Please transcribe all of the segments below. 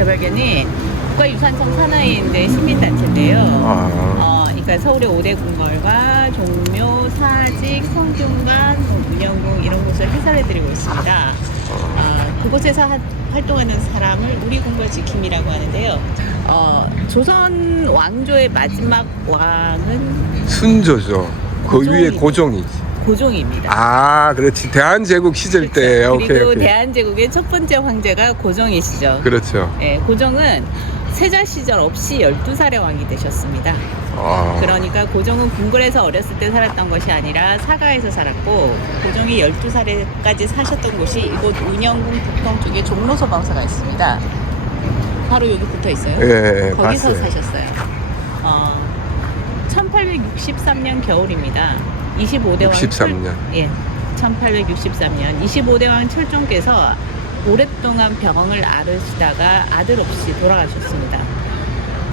대발견이 국가유산청 산하에 있는 시민단체인데요. 그러니까 서울의 5대 궁궐과 종묘, 사직, 성균관, 문영궁 이런 곳을 해설해드리고 있습니다. 그곳에서 활동하는 사람을 우리 궁궐 지킴이라고 하는데요. 조선 왕조의 마지막 왕은 순조죠. 그 위에 고종이지. 고종입니다. 아, 그렇지. 대한제국 시절 그렇죠. 때. 그리고 오케이. 대한제국의 첫 번째 황제가 고종이시죠. 그렇죠. 네, 고종은 세자 시절 없이 12살의 왕이 되셨습니다. 그러니까 고종은 궁궐에서 어렸을 때 살았던 것이 아니라 사가에서 살았고, 고종이 12살까지 사셨던 곳이 이곳 운영궁 북동 쪽에 종로소방서가 있습니다. 바로 여기 붙어 있어요. 예, 거기서 봤어요. 사셨어요. 1863년 겨울입니다. 25대 왕 63년. 예, 1863년 25대 왕 철종께서 오랫동안 병을 앓으시다가 아들 없이 돌아가셨습니다.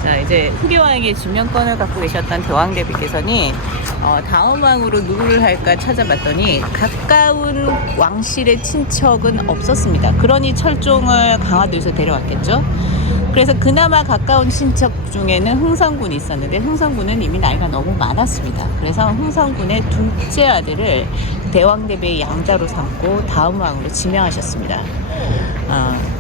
자, 이제 후계왕에게 지명권을 갖고 계셨던 대왕대비께서는 다음 왕으로 누구를 할까 찾아봤더니 가까운 왕실의 친척은 없었습니다. 그러니 철종을 강화도에서 데려왔겠죠. 그래서 그나마 가까운 친척 중에는 흥선군이 있었는데, 흥선군은 이미 나이가 너무 많았습니다. 그래서 흥선군의 둘째 아들을 대왕대비의 양자로 삼고 다음 왕으로 지명하셨습니다.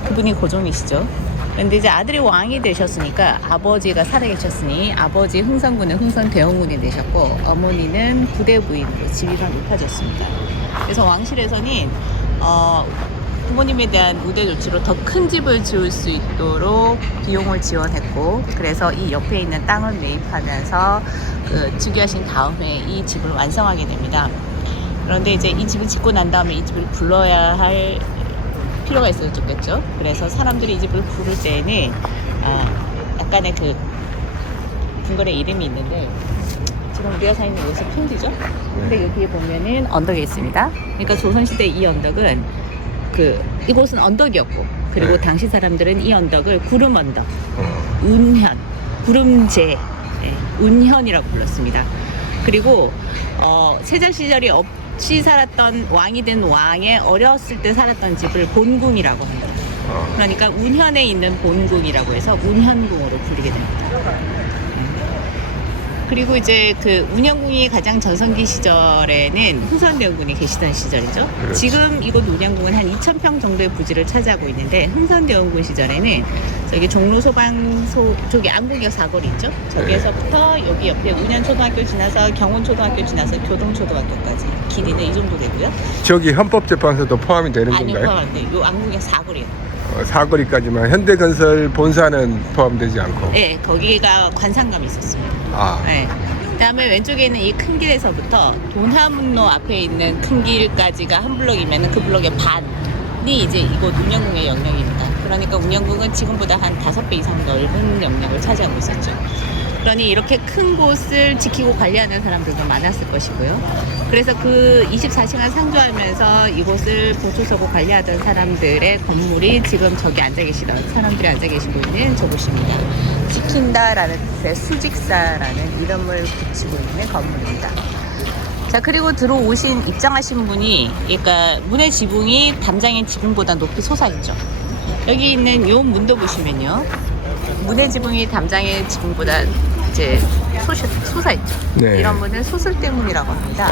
그분이 고종이시죠. 그런데 이제 아들이 왕이 되셨으니까, 아버지가 살아계셨으니 아버지 흥선군은 흥선대원군이 되셨고, 어머니는 부대부인으로 지위가 높아졌습니다. 그래서 왕실에서는 부모님에 대한 우대 조치로 더 큰 집을 지을 수 있도록 비용을 지원했고, 그래서 이 옆에 있는 땅을 매입하면서 즉위하신 다음에 이 집을 완성하게 됩니다. 그런데 이제 이 집을 짓고 난 다음에 이 집을 불러야 할 필요가 있었겠죠. 그래서 사람들이 이 집을 부를 때에는 약간의 그 궁궐의 이름이 있는데, 지금 우리가 사 있는 곳은 평지죠. 근데 여기에 보면은 언덕이 있습니다. 그러니까 조선시대 이 언덕은 이곳은 언덕이었고, 그리고 당시 사람들은 이 언덕을 구름 언덕, 운현, 구름제, 운현이라고 불렀습니다. 그리고 세자 시절이 없이 살았던 왕이 된 왕의 어렸을 때 살았던 집을 본궁이라고 합니다. 그러니까 운현에 있는 본궁이라고 해서 운현궁으로 불리게 됩니다. 그리고 이제 그 운영궁이 가장 전성기 시절에는 흥선대원군이 계시던 시절이죠. 그렇죠. 지금 이곳 운영궁은 한 2,000평 정도의 부지를 차지하고 있는데, 흥선대원군 시절에는 저기 종로소방소 쪽에 안국역 사거리 있죠. 저기에서부터 여기 옆에 운현초등학교 지나서 경운초등학교 지나서 교동초등학교까지 길이는 이 정도 되고요. 저기 헌법재판소도 포함이 되는 아니요, 건가요? 포함 안 돼요. 요 안국역 사거리요. 사거리까지만. 현대건설 본사는 포함되지 않고. 네, 거기가 관상감이 있었습니다. 네. 그다음에 왼쪽에 있는 이 큰 길에서부터 동하문로 앞에 있는 큰 길까지가 한 블럭이면 그 블럭의 반이 이제 이곳 운영궁의 영역입니다. 그러니까 운영궁은 지금보다 한 5배 이상 넓은 영역을 차지하고 있었죠. 그러니 이렇게 큰 곳을 지키고 관리하는 사람들도 많았을 것이고요. 그래서 그 24시간 상주하면서 이곳을 보초서고 관리하던 사람들의 건물이 지금 저기 앉아 계시던 사람들이 앉아 계시고 있는 저곳입니다. 지킨다라는 뜻의 수직사라는 이름을 붙이고 있는 건물입니다. 자, 그리고 입장하신 분이, 그러니까 문의 지붕이 담장의 지붕보다 높이 솟아있죠. 여기 있는 요 문도 보시면요, 문의 지붕이 담장의 지붕보다 이제 솟아있죠. 네. 이런 문은 소설대문이라고 합니다.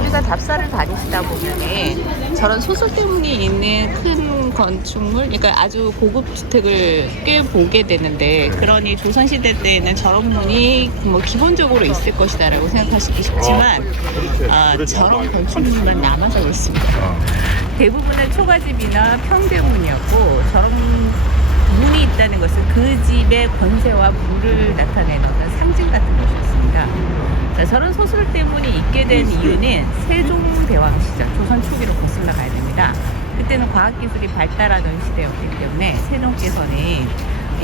우리가 답사를 다니시다 보면은 저런 소설대문이 있는 큰 건축물, 그러니까 아주 고급 주택을 꽤 보게 되는데, 그러니 조선시대 때에는 저런 문이 뭐 기본적으로 있을 것이다라고 생각하시기 쉽지만, 저런 건축물만 남아서 그렇습니다. 대부분은 초가집이나 평대문이었고, 저런 문이 있다는 것은 그 집의 권세와 부를 나타내는 어떤 상징 같은 것이었습니다. 자, 저런 소설대문이 있게 된 이유는 세종대왕 시절, 조선 초기로 거슬러 가야 됩니다. 그때는 과학기술이 발달하던 시대였기 때문에 세종께서는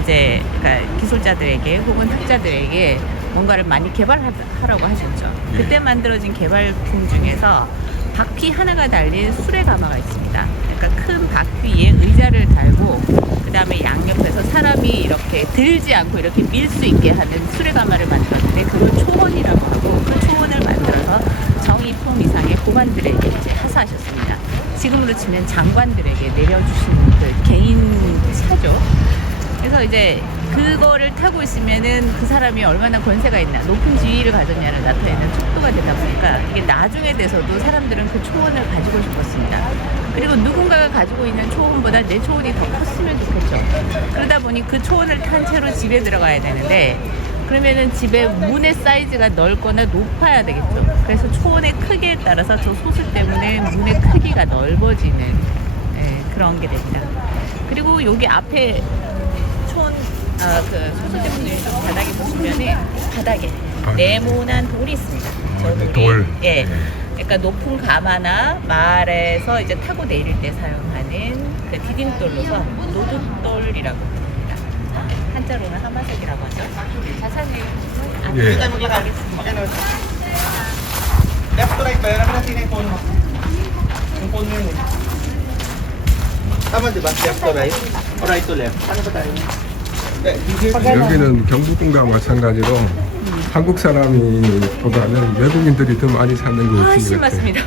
이제 그러니까 기술자들에게 혹은 학자들에게 뭔가를 많이 개발하라고 하셨죠. 그때 만들어진 개발품 중에서 바퀴 하나가 달린 수레가마가 있습니다. 그러니까 큰 바퀴에 의자를 달고, 그 다음에 양옆에서 사람이 이렇게 들지 않고 이렇게 밀 수 있게 하는 수레가마를 만들었는데, 그걸 초원이라고 하고, 그 초원을 만들어서 정의품 이상의 고관들에게 이제 하사하셨습니다. 지금으로 치면 장관들에게 내려주신 그 개인 차죠. 그래서 이제 그거를 타고 있으면은 그 사람이 얼마나 권세가 있나, 높은 지위를 가졌냐를 나타내는 척도가 되다 보니까 이게 나중에 돼서도 사람들은 그 초원을 가지고 싶었습니다. 그리고 누군가가 가지고 있는 초원보다 내 초원이 더 컸으면 좋겠죠. 그러다 보니 그 초원을 탄 채로 집에 들어가야 되는데, 그러면은 집의 문의 사이즈가 넓거나 높아야 되겠죠. 그래서 초원의 크기에 따라서 저 소수 때문에 문의 크기가 넓어지는, 예, 그런 게 됩니다. 그리고 여기 앞에 초원, 그 소수 때문에 좀 바닥에 보시면은 바닥에 네모난 돌이 있습니다. 저 돌이, 돌. 예, 그러니까 높은 가마나 마을에서 이제 타고 내릴 때 사용하는 그 디딤돌로서 노둣돌이라고 부릅니다. 한자로는 하마색이라고 하죠. 자세히 예. 보겠습니다. Left to right ba? Ano natin yung phone mo? Yung phone mo yun. Tama diba? Left to right? Or right to left? Ano ba tayo? 여기는 경복궁과 마찬가지로 한국 사람이보다는 외국인들이 더 많이 사는 곳인 훨씬 것 같아요. 맞습니다.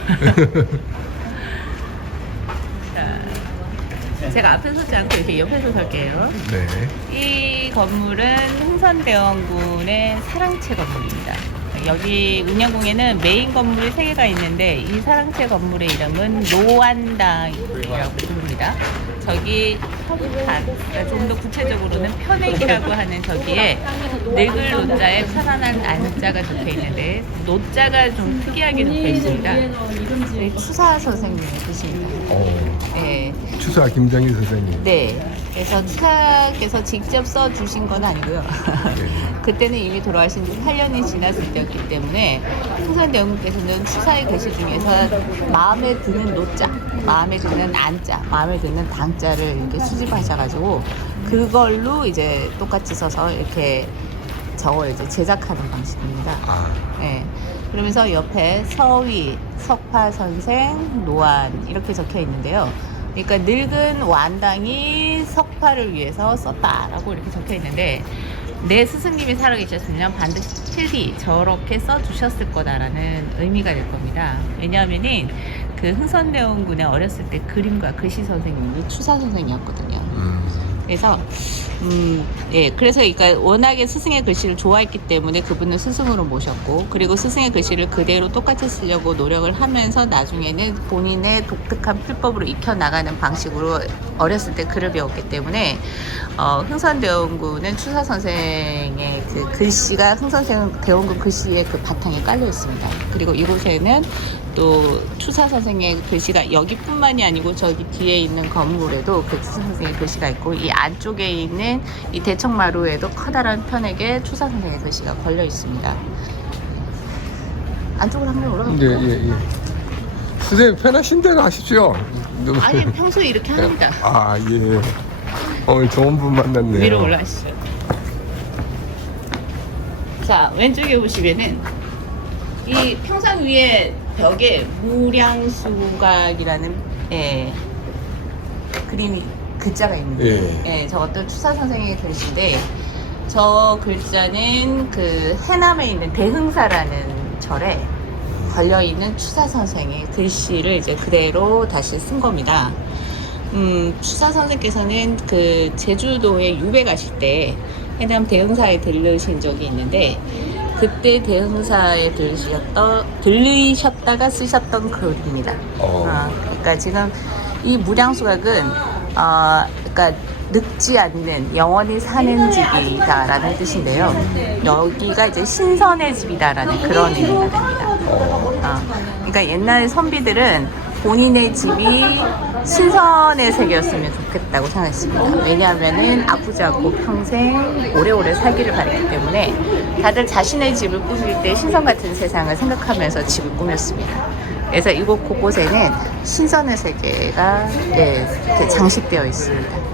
자, 제가 앞에 서지 않고 이렇게 옆에서 설게요. 네. 이 건물은 흥선대원군의 사랑채 건물입니다. 여기 운영궁에는 메인 건물이 3개가 있는데 이 사랑채 건물의 이름은 노안당이라고 부릅니다. 저기 현판, 그러니까 좀 더 구체적으로는 편액이라고 하는 저기에 늙을 노자에 편안한 안자가 적혀 있는데 노자가 좀 특이하게 적혀 있습니다. 추사 선생님의 뜻입니다. 네. 추사 김정일 선생님. 네. 그래서 추사께서 직접 써주신 건 아니고요. 그때는 이미 돌아가신 지 8년이 지났을 때였기 때문에 흥선대원군께서는 추사의 글씨 중에서 마음에 드는 노자, 마음에 드는 안자, 마음에 드는 당자를 이렇게 수집하셔가지고 그걸로 이제 똑같이 써서 이렇게 저걸 이제 제작하는 방식입니다. 아, 네. 그러면서 옆에 서위, 석파선생, 노안 이렇게 적혀 있는데요. 그러니까 늙은 완당이 석파를 위해서 썼다라고 이렇게 적혀 있는데 내 스승님이 살아계셨으면 반드시 필히 저렇게 써주셨을 거다라는 의미가 될 겁니다. 왜냐하면은 그 흥선대원군에 어렸을 때 그림과 글씨 선생님이 추사 선생이었거든요. 그래서 예, 그래서 그러니까 워낙에 스승의 글씨를 좋아했기 때문에 그분을 스승으로 모셨고, 그리고 스승의 글씨를 그대로 똑같이 쓰려고 노력을 하면서 나중에는 본인의 독특한 필법으로 익혀 나가는 방식으로 어렸을 때 글을 배웠기 때문에 흥선대원군은 추사 선생의 그 글씨가 흥선대원군 글씨의 그 바탕에 깔려 있습니다. 그리고 이곳에는 또 추사 선생의 글씨가 여기뿐만이 아니고 저기 뒤에 있는 건물에도 그 추사 선생의 글씨가 있고, 이 안쪽에 있는 이 대청마루에도 커다란 편액에 추사 선생의 글씨가 걸려 있습니다. 안쪽으로 한번 올라가볼까요? 예. 선생님 편하신 대로 하십시오. 아니, 평소에 이렇게 합니다. 아, 예. 오늘 좋은 분 만났네요. 위로 올라가시죠. 자, 왼쪽에 보시면은 이 평상 위에 벽에 무량수각이라는 그림이 글자가 있는데, 예. 저것도 추사 선생의 글씨인데 저 글자는 그 해남에 있는 대흥사라는 절에 걸려 있는 추사 선생의 글씨를 이제 그대로 다시 쓴 겁니다. 추사 선생께서는 그 제주도에 유배 가실 때 해남 대흥사에 들르신 적이 있는데 그때 대흥사에 들리셨다가 쓰셨던 글입니다. 그러니까 지금 이 무량수각은 그러니까 늙지 않는 영원히 사는 집이다라는 뜻인데요. 여기가 이제 신선의 집이다라는 그런 의미가 됩니다. 그러니까 옛날 선비들은 본인의 집이 신선의 세계였으면 좋겠다고 생각했습니다. 왜냐하면은 아프지 않고 평생 오래오래 살기를 바랐기 때문에 다들 자신의 집을 꾸밀 때 신선 같은 세상을 생각하면서 집을 꾸몄습니다. 그래서 이곳 곳곳에는 신선의 세계가 이렇게 장식되어 있습니다.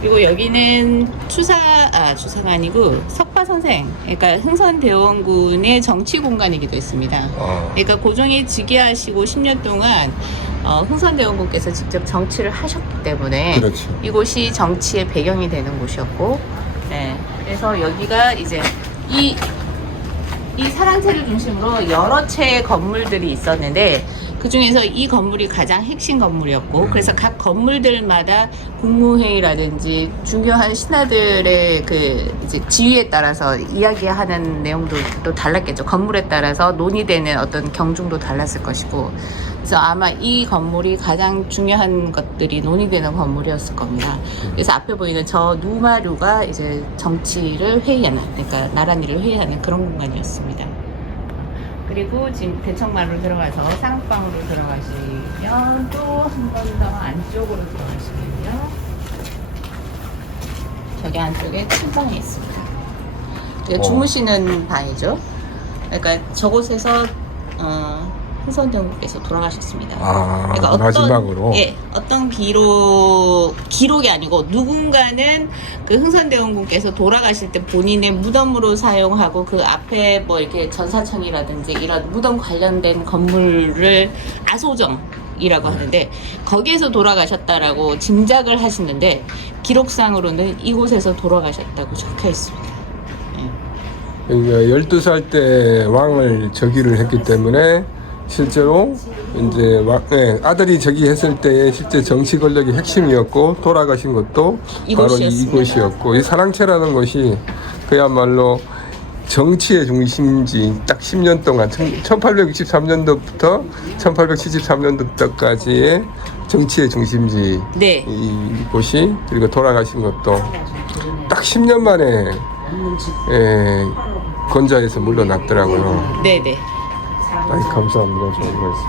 그리고 여기는 추사가 아니고 석파선생, 그러니까 흥선대원군의 정치 공간이기도 했습니다. 그러니까 고종이 즉위하시고 10년 동안 흥선대원군께서 직접 정치를 하셨기 때문에 그렇죠. 이곳이 정치의 배경이 되는 곳이었고, 네, 그래서 여기가 이제 이 사랑채를 중심으로 여러 채의 건물들이 있었는데 그 그 중에서 이 건물이 가장 핵심 건물이었고, 그래서 각 건물들마다 국무회의라든지 중요한 신하들의 그 이제 지위에 따라서 이야기하는 내용도 또 달랐겠죠. 건물에 따라서 논의되는 어떤 경중도 달랐을 것이고, 그래서 아마 이 건물이 가장 중요한 것들이 논의되는 건물이었을 겁니다. 그래서 앞에 보이는 저 누마루가 이제 정치를 회의하는, 그러니까 나란히를 회의하는 그런 공간이었습니다. 그리고 지금 대청마루로 들어가서 사랑방으로 들어가시면 또 한 번 더 안쪽으로 들어가시면요. 저기 안쪽에 침방이 있습니다. 이게 주무시는 방이죠. 그러니까 저곳에서 흥선대원군께서 돌아가셨습니다. 아, 그러니까 마지막으로. 어떤 기록이 아니고 누군가는 그 흥선대원군께서 돌아가실 때 본인의 무덤으로 사용하고 그 앞에 뭐 이렇게 전사청이라든지 이런 무덤 관련된 건물을 아소정이라고 하는데 거기에서 돌아가셨다라고 짐작을 하시는데 기록상으로는 이곳에서 돌아가셨다고 적혀 있습니다. 그러니까 12살 때 왕을 즉위를 했기 때문에 실제로 이제 아들이 즉위했을 때의 실제 정치 권력의 핵심이었고 돌아가신 것도 바로 이곳이었고 이 사랑채라는 것이 그야말로 정치의 중심지 딱 10년 동안 1863년도부터 1873년도까지의 정치의 중심지 네. 이곳이 그리고 돌아가신 것도 딱 10년 만에 권좌에서 물러났더라고요. 네네. 아이 감사합니다. 좋은 말씀.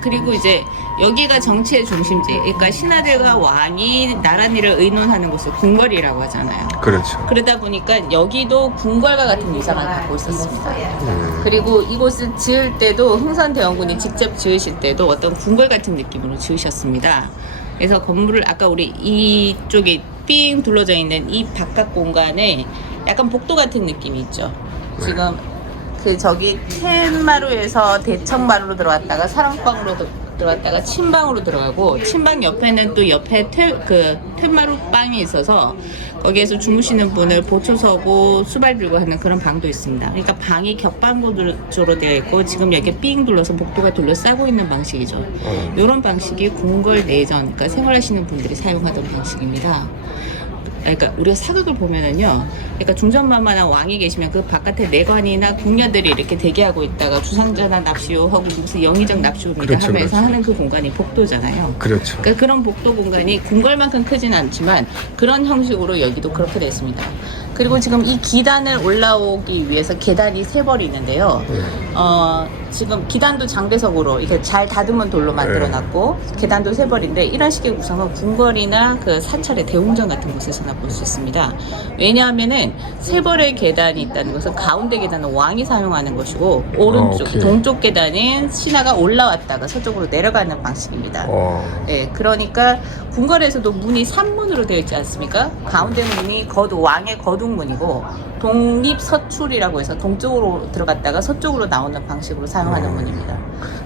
그리고 이제 여기가 정치의 중심지, 그러니까 신하들과 왕이 나란히를 의논하는 곳을 궁궐이라고 하잖아요. 그렇죠. 그러다 보니까 여기도 궁궐과 같은 위상을 갖고 있었습니다. 그리고 이곳을 지을 때도 흥선대원군이 직접 지으실 때도 어떤 궁궐 같은 느낌으로 지으셨습니다. 그래서 건물을 아까 우리 이쪽에 삥 둘러져 있는 이 바깥 공간에 약간 복도 같은 느낌이 있죠. 지금 그 저기 텐마루에서 대청마루로 들어왔다가 사랑방으로 들어왔다가 침방으로 들어가고 침방 옆에는 또 옆에 텐마루 방이 있어서 거기에서 주무시는 분을 보초서고 수발 들고 하는 그런 방도 있습니다. 그러니까 방이 격방구조로 되어 있고 지금 여기 삥 둘러서 복도가 둘러싸고 있는 방식이죠. 이런 방식이 궁궐 내전, 그러니까 생활하시는 분들이 사용하던 방식입니다. 그러니까 우리가 사극을 보면은요, 그러니까 중전만만한 왕이 계시면 그 바깥에 내관이나 궁녀들이 이렇게 대기하고 있다가 주상전하 납시오 하고 무슨 영의정 납시오입니다 그렇죠, 하면서 그렇죠. 하는 그 공간이 복도잖아요. 그렇죠. 그러니까 그런 복도 공간이 궁궐만큼 크진 않지만 그런 형식으로 여기도 그렇게 됐습니다. 그리고 지금 이 기단을 올라오기 위해서 계단이 3벌이 있는데요. 지금 기단도 장대석으로 이렇게 잘 다듬은 돌로 만들어놨고 계단도 3벌인데 이런 식의 구성은 궁궐이나 그 사찰의 대웅전 같은 곳에서나 볼 수 있습니다. 왜냐하면은 3벌의 계단이 있다는 것은 가운데 계단은 왕이 사용하는 것이고 오른쪽, 오케이. 동쪽 계단은 신하가 올라왔다가 서쪽으로 내려가는 방식입니다. 예, 그러니까 궁궐에서도 문이 3문으로 되어 있지 않습니까? 가운데 문이 왕의 거둥문이고 독립서출이라고 해서 동쪽으로 들어갔다가 서쪽으로 나오는 방식으로 사용하는 문입니다.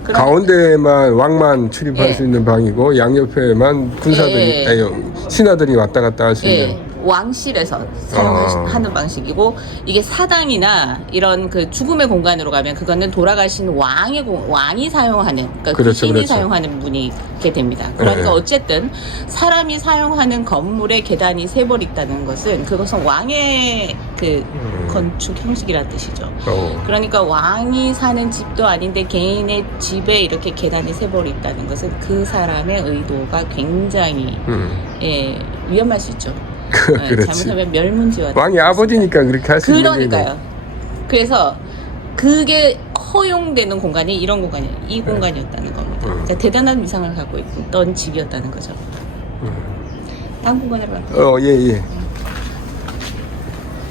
가운데만 왕만 출입할 수 있는 방이고 양옆에만 군사들이 신하들이 왔다 갔다 할 수 있는 왕실에서 사용하는 방식이고 이게 사당이나 이런 그 죽음의 공간으로 가면 그거는 돌아가신 왕이 사용하는 그러니까 그렇죠, 귀신이 그렇죠. 사용하는 문이 게 됩니다. 그러니까 어쨌든 사람이 사용하는 건물에 계단이 3벌 있다는 것은 그것은 왕의 그 건축 형식이라는 뜻이죠. 그러니까 왕이 사는 집도 아닌데 개인의 집에 이렇게 계단이 3벌 있다는 것은 그 사람의 의도가 굉장히 위험할 수 있죠. 그렇지. 잘못하면 멸문지화. 왕이 아버지니까 그렇게 할 수 있는 거예요. 그러니까요. 그래서 그게 허용되는 공간이 이런 공간이 이 공간이었다는 겁니다. 그러니까 대단한 위상을 갖고 있던 집이었다는 거죠. 다음 공간으로 갈까요? 예.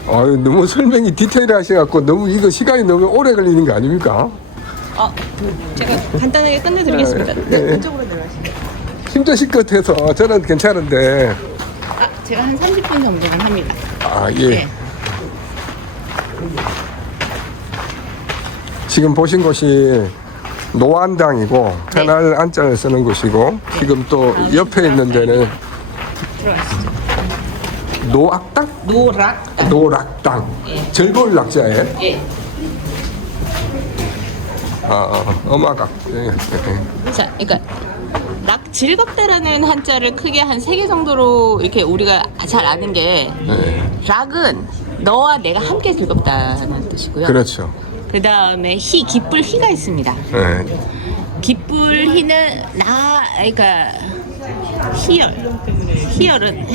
아유, 너무 설명이 디테일하셔갖고 너무 이거 시간이 너무 오래 걸리는 거 아닙니까? 제가 간단하게 끝내드리겠습니다. 이쪽으로 내려가시죠. 힘드실 것 같아서 저는 괜찮은데. 제가 한 30분 정도는 합니다. 예. 네. 지금 보신 곳이 노안당이고 편할 안자를 쓰는 곳이고 지금 또 옆에 있는 데는 들어가시죠. 노악당? 노락당. 노락당. 예. 절골 낙자에. 예. 어마각. 자, 그러니까 즐겁다라는 한자를 크게 한 3개 정도로 이렇게 우리가 잘 아는 게 네. 락은 너와 내가 함께 즐겁다는 뜻이고요. 그렇죠. 그 다음에 기쁠 희가 있습니다. 네. 기쁠 희는 그러니까 희열은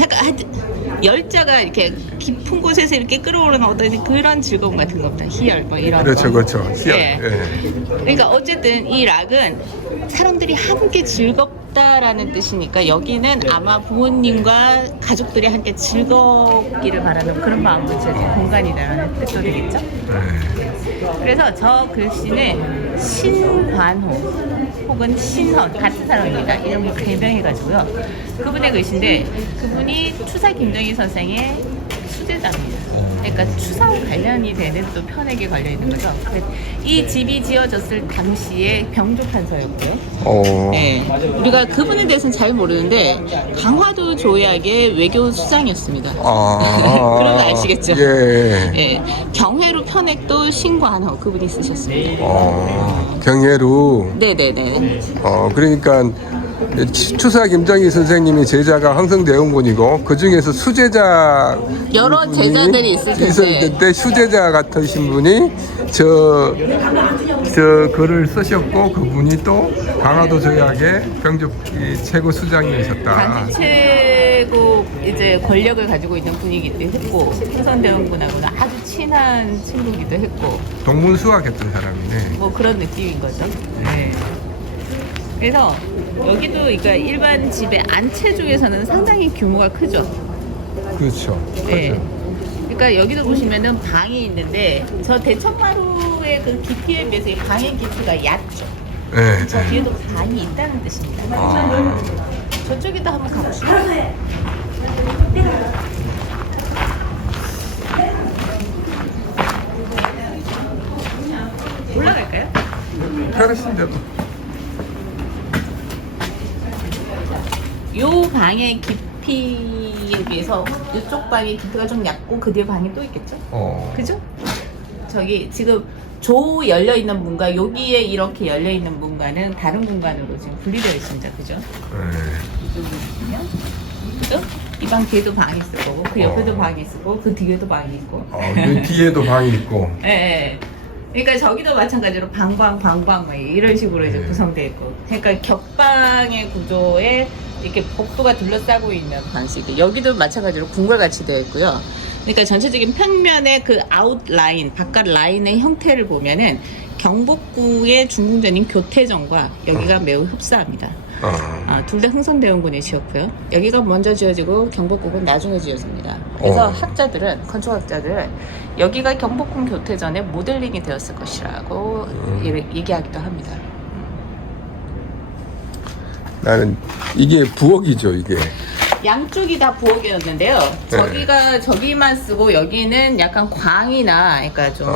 열자가 이렇게 깊은 곳에서 이렇게 끌어오르는 어떤 그런 즐거움 같은 겁니다. 희열 뭐 이런 그렇죠, 거. 그렇죠. 희열. 예. 예. 그러니까 어쨌든 이 락은 사람들이 함께 즐겁다라는 뜻이니까 여기는 아마 부모님과 가족들이 함께 즐겁기를 바라는 그런 마음을 지어진 공간이라는 뜻도 되겠죠. 그래서 저 글씨는 신관호 혹은 신헌 같은 사람입니다. 이름을 개명해가지고요. 그분의 글씨인데 그분이 추사 김정희 선생의 수제자입니다. 그러니까 추사와 관련이 되는 또 편에게 걸려 있는 거죠. 이 집이 지어졌을 당시에 병조판서였고요. 네. 우리가 그분에 대해서는 잘 모르는데 강화도 조약의 외교 수장이었습니다. 그런 거 아시겠죠? 예. 예, 경회로 편액도 신관호 그분이 쓰셨습니다. 경혜루. 네네네. 그러니까 추사 김정희 선생님이 제자가 황성대원군이고 그 중에서 수제자 여러 분이 제자들이 있을 텐데 수제자 같으신 분이 저 글을 쓰셨고 그분이 또 강화도 조약의 병조 최고 수장이셨다. 당시 최고 이제 권력을 가지고 있는 분이기도 했고 황성대원군하고는 아주 친한 친구기도 했고 동문수학했던 사람이네. 뭐 그런 느낌인 거죠. 네. 그래서 여기도 그러니까 일반 집의 안채 중에서는 상당히 규모가 크죠. 그렇죠. 네. 그러니까 여기도 보시면은 방이 있는데 저 대천마루의 그 깊이에 비해서 이 방의 깊이가 얕죠. 네. 저 뒤에도 방이 있다는 뜻입니다. 저쪽에도 한번 가보시죠. 올라갈까요? 그렇습니다. 요 방의 깊이에 비해서 이쪽 방의 깊이가 좀 얕고 그 뒤에 방이 또 있겠죠? 그죠? 저기 지금 조 열려 있는 문과 여기에 이렇게 열려 있는 문과는 다른 공간으로 지금 분리되어 있습니다. 그죠? 이쪽으로 보시면 그죠? 이 방 뒤에도 방이 있을 거고 그 옆에도 방이 있을 거고 그 뒤에도 방이 있고 그 뒤에도 방이 있고. 예. 그러니까 저기도 마찬가지로 방방 뭐 이런 식으로 이제 구성되어 있고 그러니까 격방의 구조에 이렇게 복도가 둘러싸고 있는 방식. 여기도 마찬가지로 궁궐같이 되어 있고요. 그러니까 전체적인 평면의 그 아웃라인, 바깥 라인의 형태를 보면은 경복궁의 중궁전인 교태전과 여기가 매우 흡사합니다. 둘 다 흥선대원군이 지었고요. 여기가 먼저 지어지고 경복궁은 나중에 지어집니다. 그래서 학자들은, 건축학자들은 여기가 경복궁 교태전의 모델링이 되었을 것이라고 얘기하기도 합니다. 나는 이게 부엌이죠, 이게. 양쪽이 다 부엌이었는데요. 저기만 쓰고 여기는 약간 광이나, 그러니까 좀,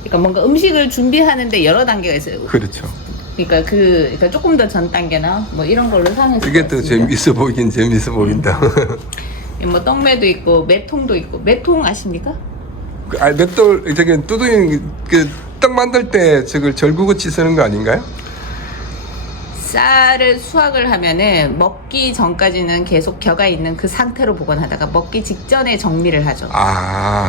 그러니까 뭔가 음식을 준비하는데 여러 단계가 있어요. 그렇죠. 그러니까 조금 더 전 단계나 뭐 이런 걸로 사는. 이게 또 재밌어 보인다. 뭐 떡매도 있고 매통도 있고. 매통 아십니까? 맷돌 저기 뚜둥이 떡 만들 때 저걸 절구같이 쓰는 거 아닌가요? 쌀을 수확을 하면은 먹기 전까지는 계속 겨가 있는 그 상태로 보관하다가 먹기 직전에 정리를 하죠.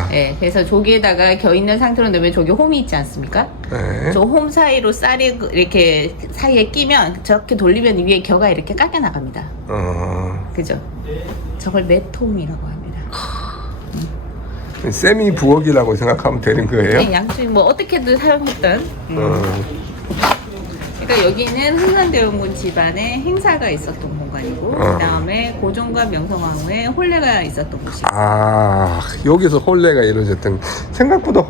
네, 그래서 조기에다가 겨 있는 상태로 넣으면 조기 홈이 있지 않습니까? 네. 저 홈 사이로 쌀이 이렇게 사이에 끼면 저렇게 돌리면 위에 겨가 이렇게 깎여 나갑니다. 그죠? 저걸 매통이라고 합니다. 세미 부엌이라고 생각하면 되는 거예요? 네, 양쪽이 뭐 어떻게든 사용했던. 그러니까 여기는 흥선대원군 집안에 행사가 있었던 공간이고 그 다음에 고종과 명성황후의 혼례가 있었던 곳이에요. 여기서 혼례가 이루어졌던. 생각보다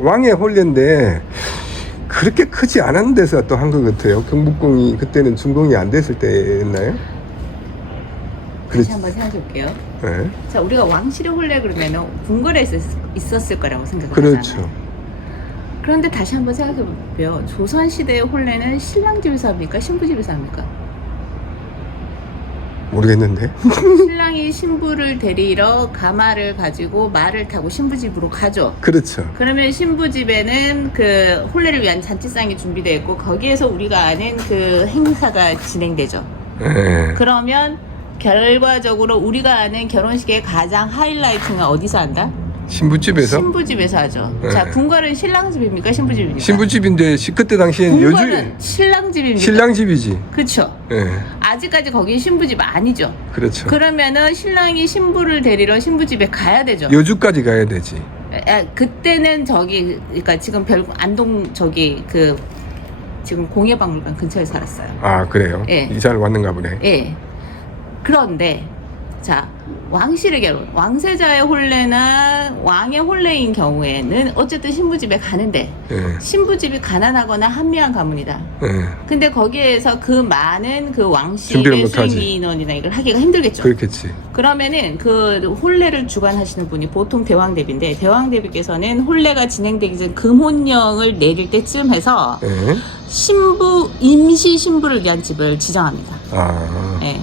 왕의 혼례인데 그렇게 크지 않은 데서 또 한 것 같아요. 경복궁이 그때는 준공이 안 됐을 때였나요? 다시 한번 생각해 볼게요. 네. 자, 우리가 왕실의 혼례 그러면 궁궐에 있었을 거라고 생각하잖아요. 그렇죠. 그런데 다시 한번 생각해보면 조선시대의 혼례는 신랑 집에서 합니까? 신부 집에서 합니까? 모르겠는데. 신랑이 신부를 데리러 가마를 가지고 말을 타고 신부집으로 가죠. 그렇죠. 그러면 신부집에는 그 혼례를 위한 잔치상이 준비되어 있고 거기에서 우리가 아는 그 행사가 진행되죠. 예. 그러면 결과적으로 우리가 아는 결혼식의 가장 하이라이트는 어디서 한다? 신부집에서? 신부집에서 하죠. 네. 자, 궁궐은 신랑 집입니까? 신부집입니까? 신부집인데 그때 당시엔 여주 궁궐은 신랑 집입니까? 신랑 집이지. 그렇죠. 예. 아직까지 거기 신부집 아니죠. 그렇죠. 그러면은 신랑이 신부를 데리러 신부집에 가야 되죠. 여주까지 가야 되지. 그때는 저기 그러니까 지금 안동 저기 그 지금 공예박물관 근처에 살았어요. 아, 그래요? 예. 이사를 왔는가 보네. 예. 그런데 자, 왕실의 결혼, 왕세자의 혼례나 왕의 혼례인 경우에는 어쨌든 신부집에 가는데 예. 신부집이 가난하거나 한미한 가문이다. 예. 근데 거기에서 그 많은 그 준비를 왕실의 못하지. 수행 인원이나 이걸 하기가 힘들겠죠. 그렇겠지. 그러면은 그 혼례를 주관하시는 분이 보통 대왕대비인데 대왕대비께서는 혼례가 진행되기 전 금혼령을 내릴 때쯤 해서 예. 신부 임시 신부를 위한 집을 지정합니다. 아. 예.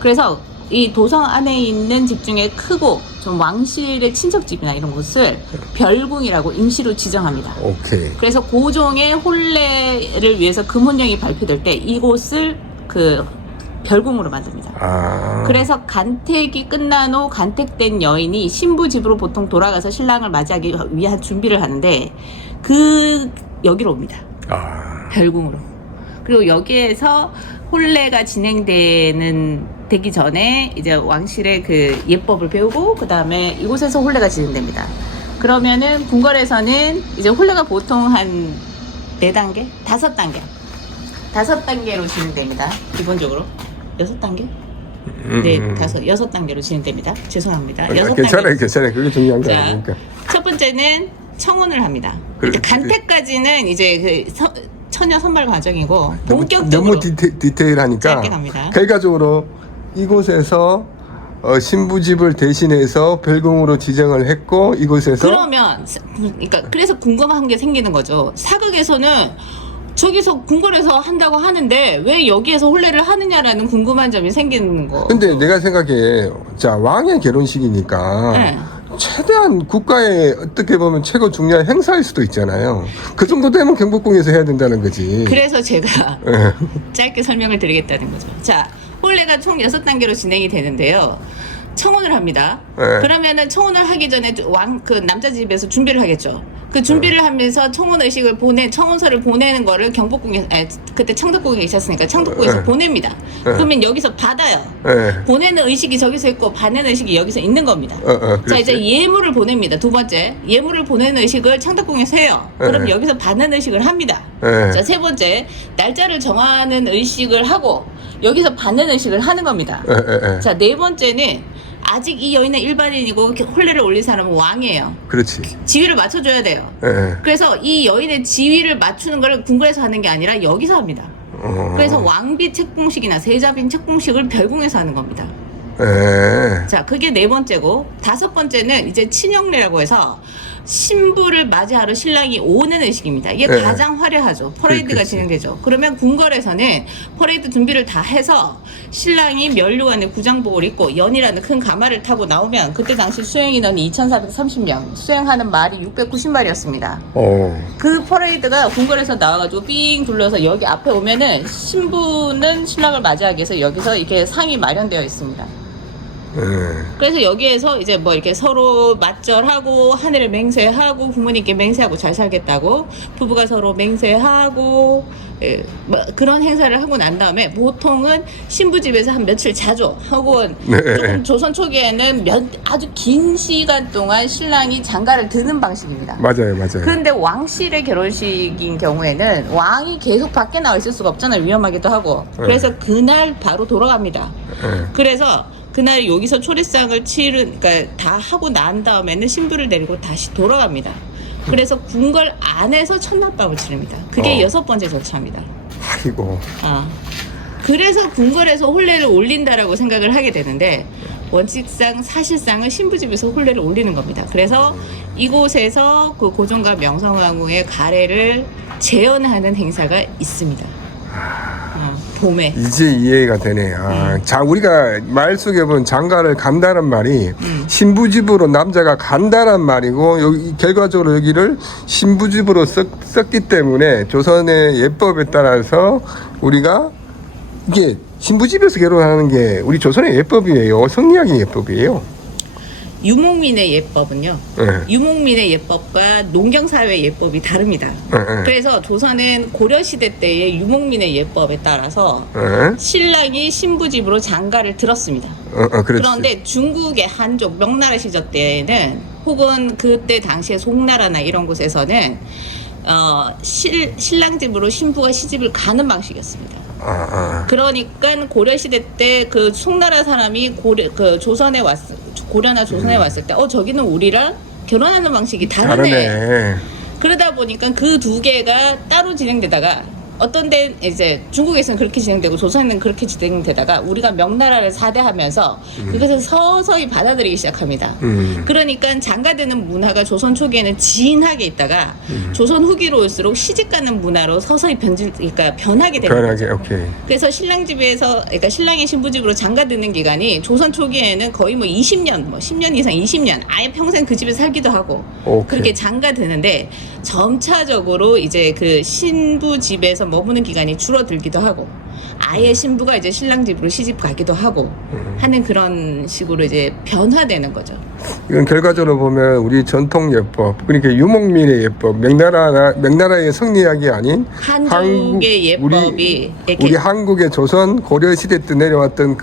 그래서 이 도성 안에 있는 집 중에 크고 좀 왕실의 친척집이나 이런 곳을 별궁이라고 임시로 지정합니다. 오케이. 그래서 고종의 혼례를 위해서 금혼령이 발표될 때 이곳을 그 별궁으로 만듭니다. 아. 그래서 간택이 끝난 후 간택된 여인이 신부 집으로 보통 돌아가서 신랑을 맞이하기 위한 준비를 하는데 그 여기로 옵니다. 아. 별궁으로. 그리고 여기에서 혼례가 되기 전에 이제 왕실의 그 예법을 배우고 그 다음에 이곳에서 혼례가 진행됩니다. 그러면은 궁궐에서는 이제 혼례가 보통 한 4단계? 5단계. 5단계로 진행됩니다. 기본적으로. 6단계? 네, 6단계로 진행됩니다. 죄송합니다. 6단계. 괜찮아요, 괜찮아요. 그게 중요한 거 자, 아니니까. 첫 번째는 청혼을 합니다. 그래, 이제 간택까지는 이제 그 처녀 선발 과정이고 본격적으로 너무 디테일하니까. 짧게 갑니다. 결과적으로 이곳에서 신부집을 대신해서 별궁으로 지정을 했고 이곳에서 그러니까 그래서 궁금한 게 생기는 거죠. 사극에서는 저기서 궁궐에서 한다고 하는데 왜 여기에서 혼례를 하느냐라는 궁금한 점이 생기는 거. 근데 내가 생각해 자 왕의 결혼식이니까 네. 최대한 국가의 어떻게 보면 최고 중요한 행사일 수도 있잖아요. 그 정도 되면 경복궁에서 해야 된다는 거지. 그래서 제가 예. 짧게 설명을 드리겠다는 거죠. 자, 혼례가 총 6단계로 진행이 되는데요. 청혼을 합니다. 네. 그러면은 청혼을 하기 전에 그 남자 집에서 준비를 하겠죠. 그 준비를 하면서 청혼 의식을 청혼서를 보내는 거를 그때 창덕궁에 계셨으니까 창덕궁에서 네. 보냅니다. 그러면 여기서 받아요. 예. 보내는 의식이 저기서 있고 받는 의식이 여기서 있는 겁니다. 자, 그렇지. 이제 예물을 보냅니다. 두 번째. 예물을 보내는 의식을 창덕궁에서 해요. 그럼 네. 여기서 받는 의식을 합니다. 예. 자, 세 번째. 날짜를 정하는 의식을 하고 여기서 받는 의식을 하는 겁니다. 예. 자, 네 번째는 아직 이 여인은 일반인이고 혼례를 올릴 사람은 왕이에요. 그렇지. 지위를 맞춰줘야 돼요. 예. 그래서 이 여인의 지위를 맞추는 걸 궁궐에서 하는 게 아니라 여기서 합니다. 그래서 왕비 책봉식이나 세자빈 책봉식을 별궁에서 하는 겁니다. 예. 자, 그게 네 번째고, 5번째는 이제 친형례라고 해서 신부를 맞이하러 신랑이 오는 의식입니다. 이게 네. 가장 화려하죠. 퍼레이드가 그렇겠지. 진행되죠. 그러면 궁궐에서는 퍼레이드 준비를 다 해서 신랑이 면류관의 구장복을 입고 연이라는 큰 가마를 타고 나오면 그때 당시 수행 인원이 2,430명, 수행하는 말이 690마리였습니다. 그 퍼레이드가 궁궐에서 나와가지고 삥 둘러서 여기 앞에 오면은 신부는 신랑을 맞이하기 위해서 여기서 이렇게 상이 마련되어 있습니다. 그래서 여기에서 이제 뭐 이렇게 서로 맞절하고 하늘을 맹세하고 부모님께 맹세하고 잘 살겠다고 부부가 서로 맹세하고 뭐 그런 행사를 하고 난 다음에 보통은 신부집에서 한 며칠 자죠. 혹은 조금 조선 초기에는 아주 긴 시간 동안 신랑이 장가를 드는 방식입니다. 맞아요. 그런데 왕실의 결혼식인 경우에는 왕이 계속 밖에 나와 있을 수가 없잖아요. 위험하기도 하고. 그래서 그날 바로 돌아갑니다. 그래서 그날 여기서 초례상을 그러니까 다 하고 난 다음에는 신부를 데리고 다시 돌아갑니다. 그래서 궁궐 안에서 첫날밤을 치릅니다. 그게 6번째 절차입니다. 아이고. 그래서 궁궐에서 혼례를 올린다라고 생각을 하게 되는데 원칙상 사실상은 신부집에서 혼례를 올리는 겁니다. 그래서 이곳에서 그 고종과 명성황후의 가례를 재현하는 행사가 있습니다. 봄에. 이제 이해가 되네. 자, 우리가 말 속에 보면 장가를 간다는 말이 신부집으로 남자가 간다는 말이고, 여기 결과적으로 여기를 신부집으로 썼기 때문에 조선의 예법에 따라서 우리가 이게 신부집에서 결혼하는 게 우리 조선의 예법이에요. 성리학의 예법이에요. 유목민의 예법은요. 네. 유목민의 예법과 농경사회의 예법이 다릅니다. 그래서 조선은 고려시대 때의 유목민의 예법에 따라서 신랑이 신부집으로 장가를 들었습니다. 그렇지. 그런데 중국의 한족 명나라 시절 때에는 혹은 그때 당시에 송나라나 이런 곳에서는 신랑 집으로 신부가 시집을 가는 방식이었습니다. 그러니까 고려시대 때 그 송나라 사람이 고려나 조선에 왔을 때 저기는 우리랑 결혼하는 방식이 다르네. 그러다 보니까 그 두 개가 따로 진행되다가 어떤 데는 이제 중국에서는 그렇게 진행되고 조선에는 그렇게 진행되다가 우리가 명나라를 사대하면서 그것을 서서히 받아들이기 시작합니다. 그러니까 장가드는 문화가 조선 초기에는 진하게 있다가 조선 후기로 올수록 시집가는 문화로 서서히 변하게 되는 거죠. 오케이. 그래서 신랑 집에서 그러니까 신랑이 신부집으로 장가드는 기간이 조선 초기에는 거의 뭐 20년, 뭐 10년 이상 20년 아예 평생 그 집에 살기도 하고 그렇게 장가드는데 점차적으로 이제 그 신부 집에서 머무는 기간이 줄어들기도 하고 아예 신부가 이제 신랑 집으로 시집 가기도 하고 하는 그런 식으로 이제 변화되는 거죠. 이건 결과적으로 보면 우리 전통 예법, 그러니까 유목민의 예법, 명나라의 성리학이 아닌 한국의 예법이 우리 한국의 조선 고려 시대 때 내려왔던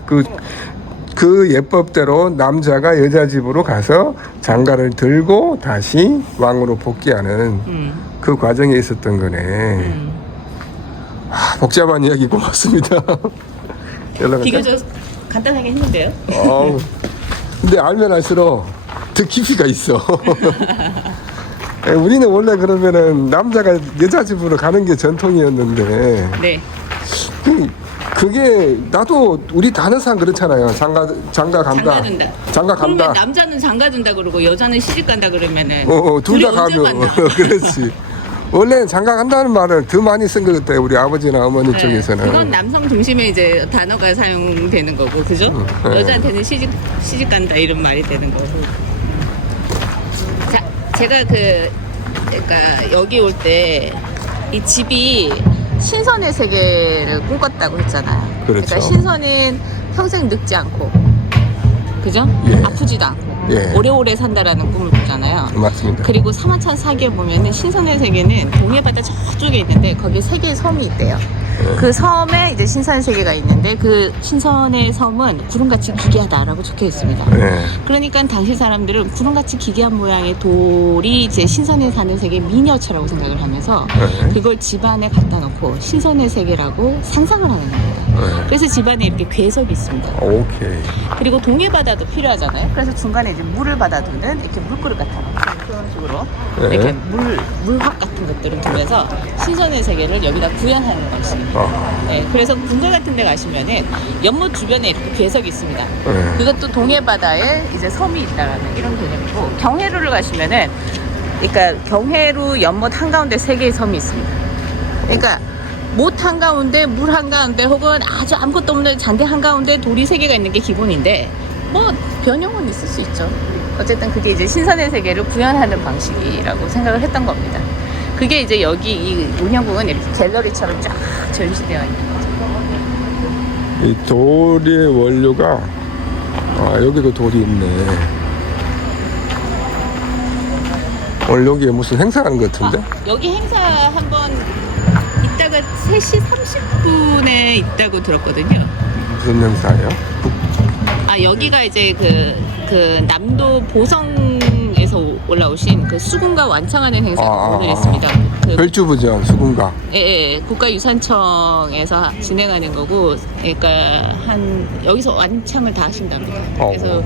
그 예법대로 남자가 여자 집으로 가서 장가를 들고 다시 왕으로 복귀하는 그 과정에 있었던 거네. 복잡한 이야기 고맙습니다. 비교적 간단하게 했는데요. 근데 알면 알수록 더 깊이가 있어. 우리는 원래 그러면은 남자가 여자 집으로 가는 게 전통이었는데. 네. 그게 나도 우리 다른 사람 그렇잖아요. 장가 간다. 장가 간다. 그러면 남자는 장가든다 그러고 여자는 시집 간다 그러면은 둘 다 가면 그렇지. 원래 장가 간다는 말을 더 많이 쓴 것 같아요. 우리 아버지나 어머니 쪽에서는. 그건 남성 중심의 이제 단어가 사용되는 거고, 그죠? 여자한테는 시집 간다 이런 말이 되는 거고. 자, 제가 그러니까 여기 올 때 이 집이 신선의 세계를 꿈꿨다고 했잖아요. 그렇죠. 그러니까 신선은 평생 늙지 않고, 그죠? 예. 아프지도 않고. 예. 오래오래 산다라는 꿈을 꾸잖아요. 맞습니다. 그리고 사마천 사기에 보면은 신선의 세계는 동해바다 저쪽에 있는데 거기에 세 개의 섬이 있대요. 그 섬에 이제 신선의 세계가 있는데 그 신선의 섬은 구름같이 기괴하다라고 적혀 있습니다. 그러니까 당시 사람들은 구름같이 기괴한 모양의 돌이 이제 신선에 사는 세계 미니어처라고 생각을 하면서 그걸 집안에 갖다 놓고 신선의 세계라고 상상을 하는 겁니다. 그래서 집안에 이렇게 괴석이 있습니다. 오케이. 그리고 동해바다도 필요하잖아요. 그래서 중간에 이제 물을 받아두는 이렇게 물그릇 같은 거 그런 식으로 이렇게 물확 같은 것들을 두면서 신선의 세계를 여기다 구현하는 방식입니다. 네, 그래서 궁궐 같은 데 가시면은 연못 주변에 이렇게 괴석이 있습니다. 그것도 동해바다에 이제 섬이 있다라는 이런 개념이고, 경해루를 가시면은 그러니까 경해루 연못 한가운데 세 개의 섬이 있습니다. 그러니까 못 한가운데 물 한가운데 혹은 아주 아무것도 없는 잔디 한가운데 돌이 세 개가 있는 게 기본인데 뭐 변형은 있을 수 있죠. 어쨌든 그게 이제 신선의 세계를 구현하는 방식이라고 생각을 했던 겁니다. 그게 이제 여기 이 운영국은 이렇게 갤러리처럼 쫙 전시되어 있는 거죠. 이 돌의 원료가 여기도 돌이 있네. 오늘 여기에 무슨 행사하는 것 같은데? 여기 행사 한번 이따가 3시 30분에 있다고 들었거든요. 무슨 행사예요? 여기가 이제 그 남도 보성에서 올라오신 그 수군가 완창하는 행사가 오늘 있습니다. 별주부전 수군가. 예, 국가유산청에서 진행하는 거고, 그러니까 여기서 완창을 다 하신답니다. 그래서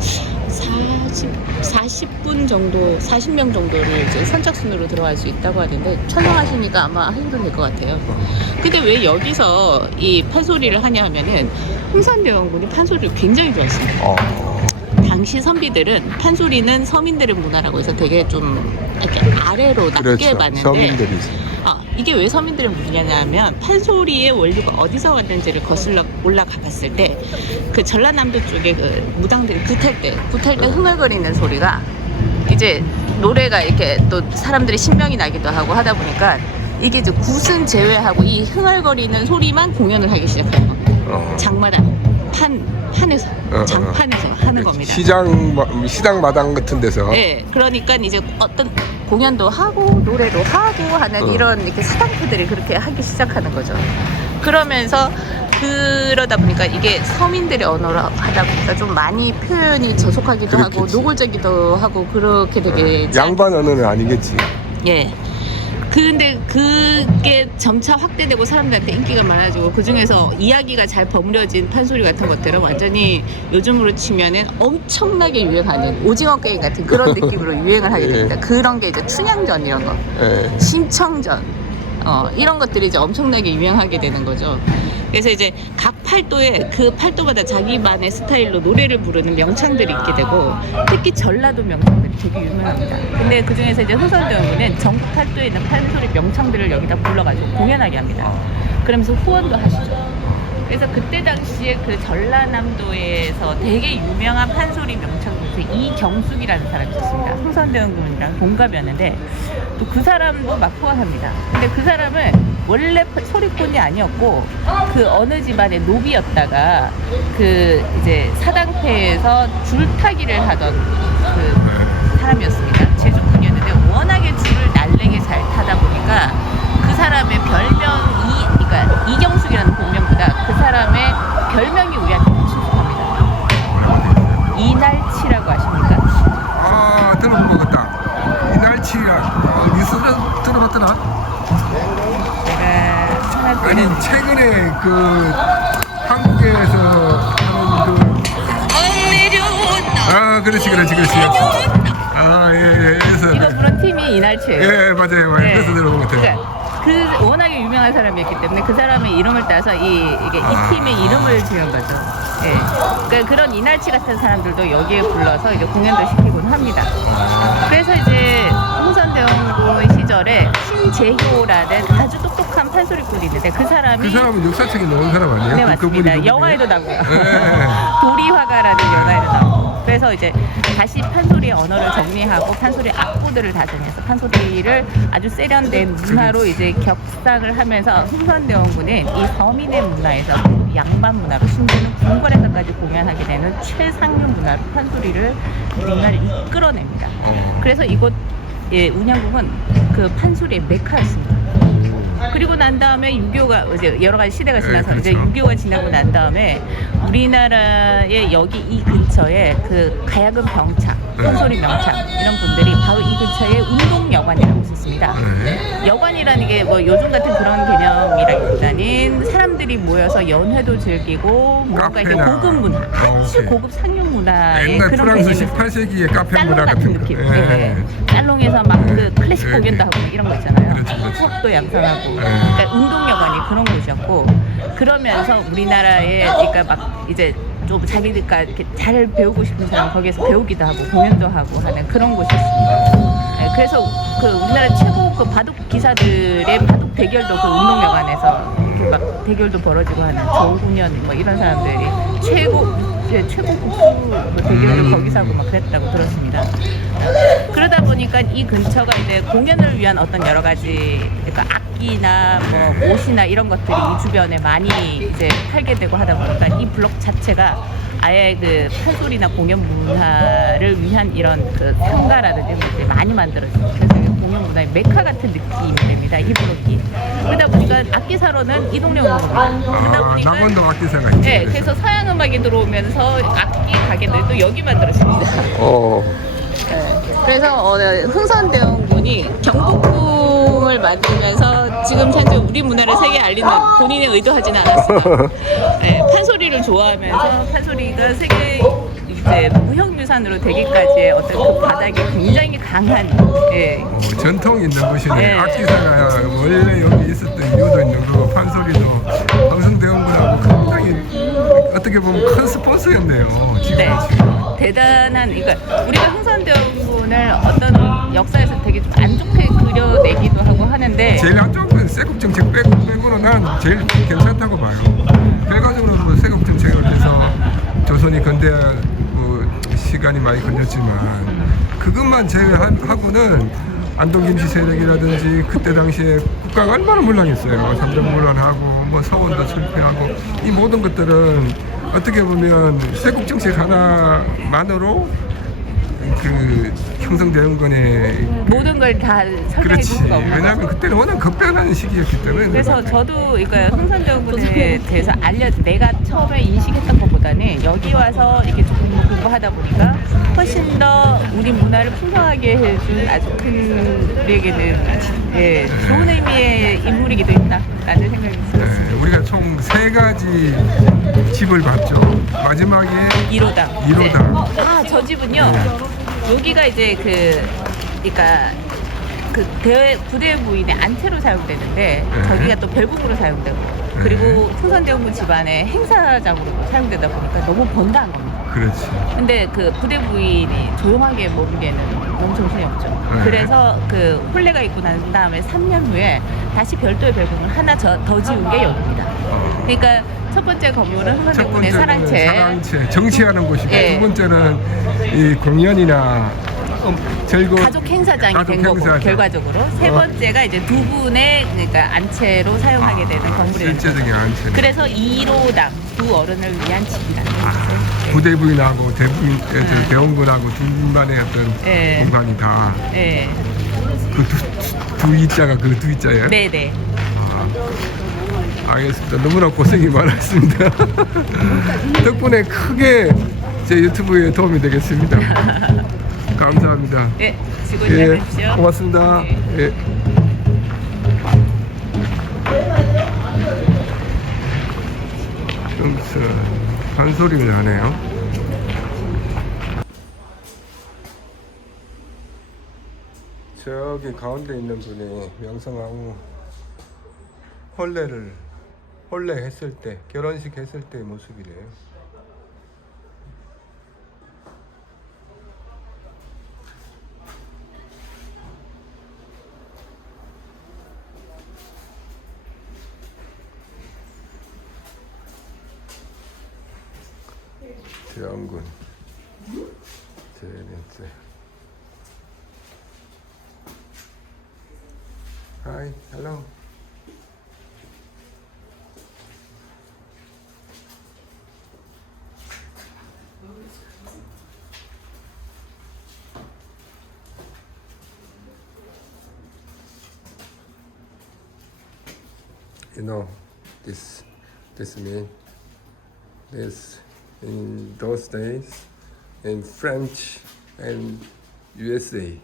40분 정도, 40명 정도를 이제 선착순으로 들어갈 수 있다고 하는데 촬영하시니까 아마 해도 될 것 같아요. 근데 왜 여기서 이 판소리를 하냐 하면은 흥선대원군이 판소리를 굉장히 좋아했습니다. 당시 선비들은 판소리는 서민들의 문화라고 해서 되게 좀 이렇게 아래로 낮게 그렇죠. 봤는데 서민들이지. 이게 왜 서민들의 문화냐면 판소리의 원료가 어디서 왔는지를 거슬러 올라가 봤을 때 그 전라남도 쪽에 그 무당들이 굿할 때 흥얼거리는 소리가 이제 노래가 이렇게 또 사람들이 신명이 나기도 하고 하다 보니까 이게 이제 굿은 제외하고 이 흥얼거리는 소리만 공연을 하기 시작하는 겁니다. 장마당 판에서 장판에서 하는 겁니다. 시장 마당 같은 데서. 네, 그러니까 이제 어떤 공연도 하고 노래도 하고 하는 이런 이렇게 사당패들이 그렇게 하기 시작하는 거죠. 그러면서 그러다 보니까 이게 서민들의 언어로 하다 보니까 좀 많이 표현이 저속하기도 하고 그렇겠지. 노골적이기도 하고 그렇게 되게 양반 언어는 아니겠지. 예. 근데 그게 점차 확대되고 사람들한테 인기가 많아지고 그 중에서 이야기가 잘 버무려진 판소리 같은 것들은 완전히 요즘으로 치면은 엄청나게 유행하는 오징어 게임 같은 그런 느낌으로 유행을 하게 됩니다. 그런 게 이제 춘향전 이런 거, 예. 심청전 이런 것들이 이제 엄청나게 유행하게 되는 거죠. 그래서 이제 각 팔도에 그 팔도마다 자기만의 스타일로 노래를 부르는 명창들이 있게 되고 특히 전라도 명창들이 되게 유명합니다. 근데 그 중에서 이제 흥선대원군은 전국 팔도에 있는 판소리 명창들을 여기다 불러가지고 공연하게 합니다. 그러면서 후원도 하시죠. 그래서 그때 당시에 그 전라남도에서 되게 유명한 판소리 명창에서 이경숙이라는 사람이 있었습니다. 흥선대원군이랑 동갑이었는데 또 그 사람도 막 후원합니다. 근데 그 사람은 원래 소리꾼이 아니었고 그 어느 집안의 노비였다가 그 이제 사당패에서 줄타기를 하던 그 사람이었습니다. 제주꾼이었는데 워낙에 줄을 날래게 잘 타다 보니까 그 사람의 별명이 그러니까 이경숙이라는 본명보다 그 사람의 별명이 우리한테 더 친숙합니다. 이날치라고 아십니까? 아, 들어본 것 같다. 이날치야. 뉴스 들어봤더라. 제가 생각하는 아니, 최근에 그 한국에서 하는 그렇지. 아, 예. 그래서. 이거 부른 팀이 이날치예요. 예, 맞아요. 네. 그래서 들어본 것 같아요. 그러니까 그 워낙에 유명한 사람이었기 때문에 그 사람의 이름을 따서 이 팀의 이름을 지은 거죠. 예. 그러니까 그런 이날치 같은 사람들도 여기에 불러서 이제 공연도 시키곤 합니다. 그래서 이제 흥선대원군 시절에 신재효라는 아주 똑똑한 판소리꾼이 있는데 그 사람이 그 사람은 역사책에 나온 사람 아니에요? 네, 맞습니다. 그분이 영화에도 나오고요. 네. 도리화가라는 영화에도 나오고. 그래서 이제 다시 판소리의 언어를 정리하고 판소리 악보들을 다 정리해서 판소리를 아주 세련된 문화로 이제 격상을 하면서 흥선대원군은 이 서민의 문화에서 양반 문화로 심지어는 궁궐에서까지 공연하게 되는 최상류 문화로 판소리를 문화를 이끌어냅니다. 그래서 이곳 운영국은 그 판소리의 메카였습니다. 그리고 난 다음에 6.25가 이제 여러 가지 시대가 지나서 그렇죠. 이제 6.25가 지나고 난 다음에 우리나라의 여기 이 근처에 그 가야금 병창, 판소리 명창 이런 분들이 바로 이 근처에 운동여관이라고 있었습니다. 여관이라는 게 뭐 요즘 같은 그런 개념이라기보다는 사람들이 모여서 연회도 즐기고 뭔가 이렇게 카페나. 고급 문화, 아주 오케이. 고급 상류 문화의 옛날 그런 프랑스 개념이 18세기의 카페 살롱 문화 같은 같은 거. 느낌. 예. 네. 살롱에서 막 그 클래식 예. 공연도 하고 이런 거 있잖아요. 그렇죠. 수업도 양산하고. 그러니까 운동여관이 그런 곳이었고 그러면서 우리나라에 그러니까 막 이제 좀 자기가 이렇게 잘 배우고 싶은 사람 거기에서 배우기도 하고 공연도 하고 하는 그런 곳이었습니다. 네, 그래서 그 우리나라 최고 그 바둑 기사들의 바둑 대결도 그 운동여관에서 이렇게 막 대결도 벌어지고 하는 조훈현 뭐 이런 사람들이 최고 국수 뭐 대결도 거기서 하고 막 그랬다고 들었습니다. 그러다 보니까 이 근처가 이제 공연을 위한 어떤 여러 가지 그러니까 악기나 뭐 옷이나 이런 것들이 이 주변에 많이 이제 팔게 되고 하다 보니까 이 블록 자체가 아예 그 판소리나 공연 문화를 위한 이런 그 상가라든지 이제 많이 만들어졌어요. 그래서 공연 문화의 메카 같은 느낌이 됩니다. 이 블록이. 그러다 보니까 악기 사러는 이 동네 오는 겁니다. 그러다 보니까 낙원도 악기사가 있죠. 네, 그래서 서양 음악이 들어오면서 악기 가게들도 여기 만들어집니다. 그래서 흥선대원군이 경복궁을 만들면서 지금 현재 우리 문화를 세계에 알리는 본인의 의도하지는 않았어요. 네, 판소리를 좋아하면서 판소리가 세계 이제 무형유산으로 되기까지의 어떤 그 바닥이 굉장히 강한 예. 전통 있는 곳이네. 네. 악기사가 원래 여기 있었던 이유도 있는 거고 판소리도 황성대원군하고 굉장히 어떻게 보면 큰 스폰서였네요. 지금. 네. 대단한 그러니까 우리가 흥선대원군을 어떤 역사에서 되게 좀 안 좋게 그려내기도 하고 하는데 제일 안 좋은 건 세국 정책 빼고는 난 제일 괜찮다고 봐요. 결과적으로 세국 정책을 해서 조선이 건대한 시간이 많이 걸렸지만 그것만 제외하고는 안동 김씨 세력이라든지 그때 당시에 국가가 얼마나 몰랑했어요. 삼전문란하고 뭐 서원도 철폐하고 이 모든 것들은 어떻게 보면 세국 정책 하나만으로 그 형성대원군의 모든 걸 다 설명해 그렇지. 줄 수가 없는 거죠. 왜냐하면 그때는 워낙 급변하는 시기였기 때문에. 그래서 저도 이거 흥선대원군에 대해서 내가 처음에 인식했던 것보다는 여기 와서 이렇게 조금 공부하다 보니까 훨씬 더 우리 문화를 풍성하게 해준 아주 큰 우리에게는 예, 좋은 의미의 인물이기도 했다라는 생각이 들었습니다. 네, 우리가 총 3가지 집을 봤죠. 마지막에 1호당. 1호당. 저 집은요. 여기가 이제 그러니까 그 부대 부인의 안채로 사용되는데 저기가 또 별궁으로 사용되고 그리고 흥선대원군 집안의 행사장으로 사용되다 보니까 너무 번다한 겁니다. 그렇지. 근데 그 부대 부인이 조용하게 머물기에는 너무 정신이 없죠. 그래서 그 혼례가 있고 난 다음에 3년 후에 다시 별도의 별궁을 하나 더 지은 게 여기입니다. 그러니까 첫 번째 건물은 흥선대원군의 사랑채. 정치하는 곳이고 예. 두 번째는 이 공연이나 즐거운 가족 행사장이 가족 된 거고 행사장. 결과적으로 세 번째가 이제 두 분의 그러니까 안채로 사용하게 되는 건물이에요. 실제적인 안채. 그래서 1호당 두 어른을 위한 집이라는 거죠. 부대 부인하고 대원군하고 둘만의 어떤 예. 공간이 다. 네, 그 두 이자가 그 두 이자예요? 네, 네. 알겠습니다. 너무나 고생이 많았습니다. 덕분에 크게 제 유튜브에 도움이 되겠습니다. 감사합니다. 네, 수고 잘하십시오. 고맙습니다. 네. 예. 좀 판소리를 하네요. 저기 가운데 있는 분이 명성황후 혼례 했을 때, 결혼식 했을 때의 모습이래요. 대원군 제렌제. Hi, hello. You know, this mean this in those days in French and USA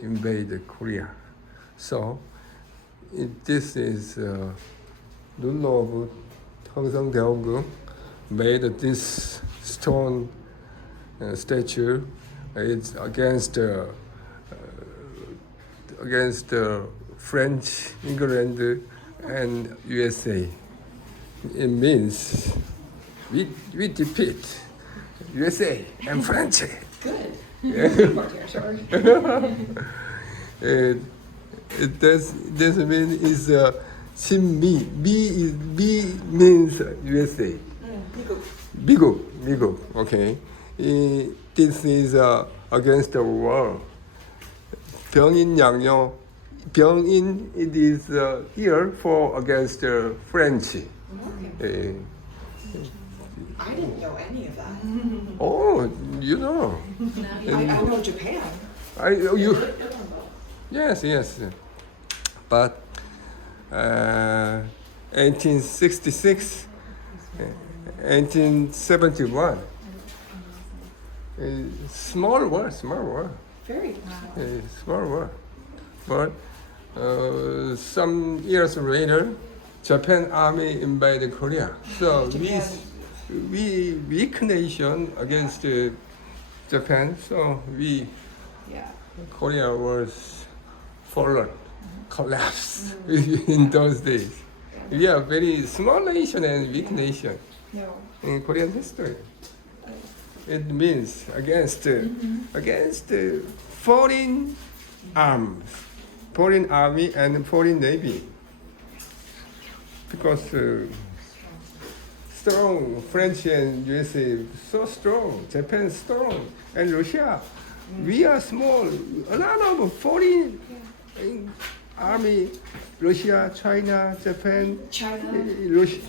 invaded Korea. So this is ruler of Hongseong-daeongung made this stone statue. It's against French, England, and USA. It means we defeat USA and French. Good. Yeah. This means is Shinmi. B means USA. 미국. Okay. This is against the war. 병인 병인 it is here for against the French. Okay. I didn't know any of that. Oh, you know. I know Japan. You. Yes. But 1866, 1871. Small war. Very. Small war. But some years later, Japan army invaded Korea. So we weak nation against Japan, so we Yeah. Korea was fallen, collapsed in those days. We are very small nation and weak nation No. in Korean history. It means against foreign arms, foreign army and foreign navy. Because strong French and USA so strong, Japan strong, and Russia, we are small. A lot of foreign army, Russia, China, Japan, China. Russia,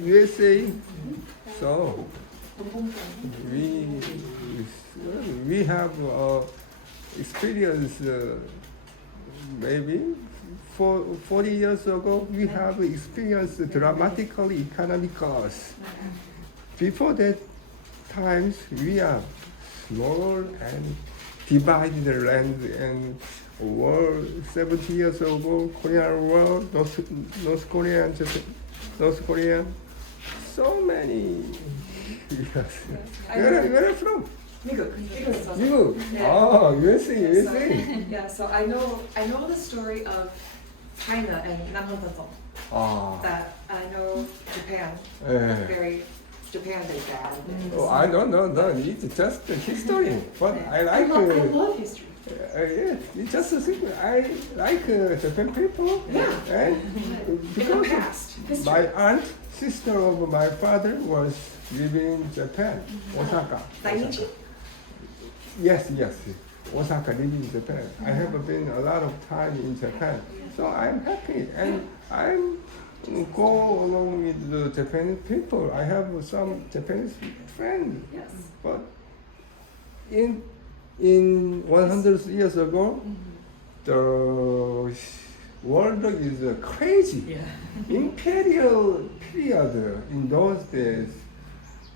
USA. So we have experience maybe 40 years ago we have experienced dramatical economic loss. Before that times we are small and divided the land and war 70 years ago Korean War, North Korea, North Korea, so many. Yes. Where are you from? 미국. You? Yeah. Ah, USA, So, USA. yeah, so I know the story of China and Namnodato. Ah, That I know Japan. eh. Japan is bad. Oh, I don't know, no, it's just a history. But I like, I love history. yeah, it's just a secret. I like Japan people. Yeah. And In the because past, history. my aunt, sister of my father was living in Japan, Osaka. Dainichi? Yes, Osaka, living in Japan. I have been a lot of time in Japan, so I'm happy and I'm go along with the Japanese people. I have some Japanese friends, Yes. but in 100 years ago, the world is crazy. Imperial period in those days,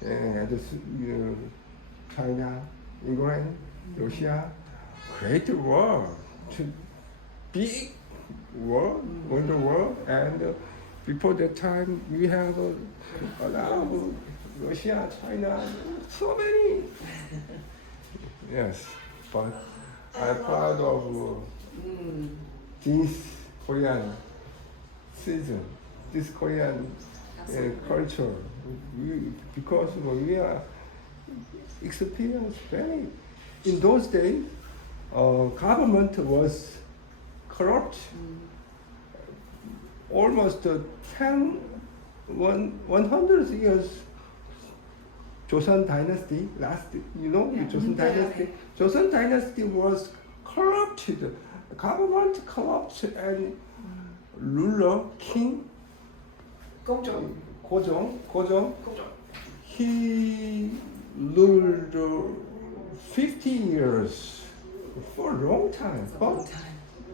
and China, England, Russia, great war, big war, World War, and before that time we have a lot of Russia, China, so many. Yes, but I'm proud of this Korean season, this Korean culture, because we are experienced very. In those days, government was corrupt. Almost 100 years. Joseon Dynasty, Joseon Dynasty. okay. Joseon Dynasty was corrupted. Government corrupt and ruler, king, 공정. Gojong, he ruled 50 years for a long time.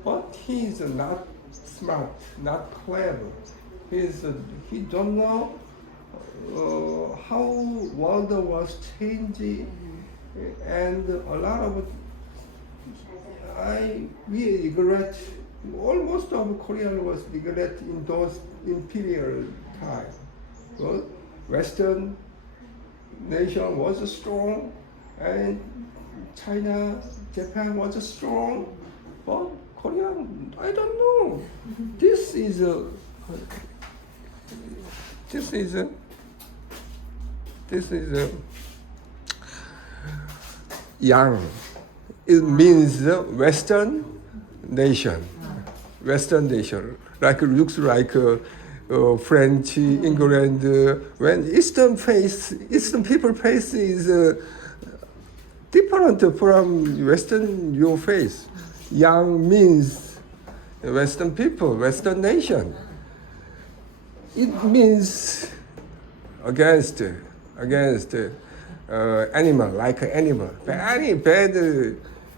But he is not smart, not clever. He don't know how world was changing, and a lot of we regret. Almost of Korea was regret in those imperial time. Well, Western nation was strong, and China, Japan was strong, but Korea, I don't know. This is yang. It means Western nation. Western nation, looks like French, England. When Eastern people face is different from Western your face. Yang means Western people, Western nation. It means against animal, like animal. Very bad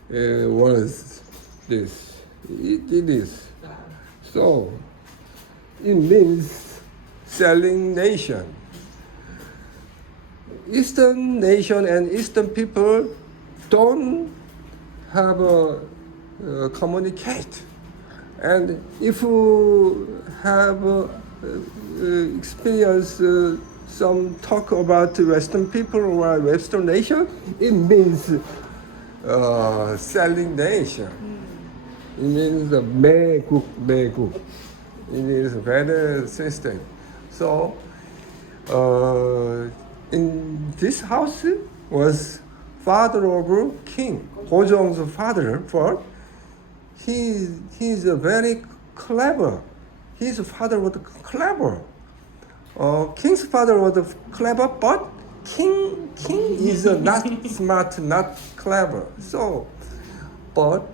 words. This it is. So it means selling nation. Eastern nation and Eastern people don't have a communicate, and if you have experience some talk about Western people or Western nation, it means selling nation. It means the 매국. It means better system. So in this house was father of king, 고종's father, but he's a very clever. His father was clever. King's father was clever, but king is not smart, not clever. So, but